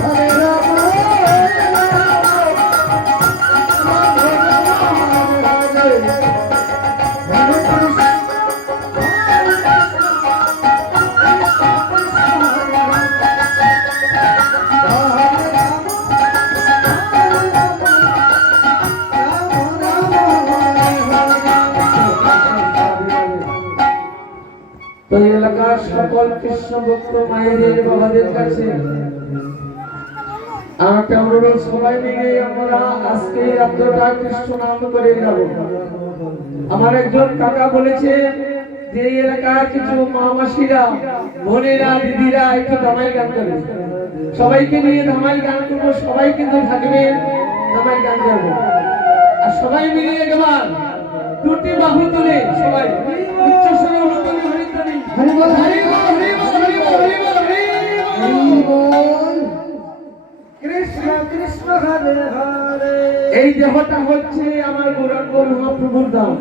Hare ওই এলাকার সকল কৃষ্ণ ভক্ত মায়েদের বাবাদের কাছে আমাকে অনুরোধ, সবাই মিলে আমরা আজকে রাত্রটা কৃষ্ণ নাম করে যাব। আমার একজন কাকা বলেছে যে এই এলাকার কিছু মা মাসিরা, বোনেরা, দিদিরা একটু ধামাই গান করে, সবাইকে নিয়ে ধামাই গান করবো। সবাই কিন্তু থাকবেন, ধামাই গান করবো। আর সবাই মিলে একবার দুটি বাহু তুলে সবাই উচ্চস্বরে অনুধ্বনি হরিধ্বনি, হরি বল হরি বল হরি বল হরি বল হরি বল হরি বল, কৃষ্ণ কৃষ্ণ হরে হরে। এই দেহটা হচ্ছে আমার গৌরাঙ্গ মহাপ্রভুর দান।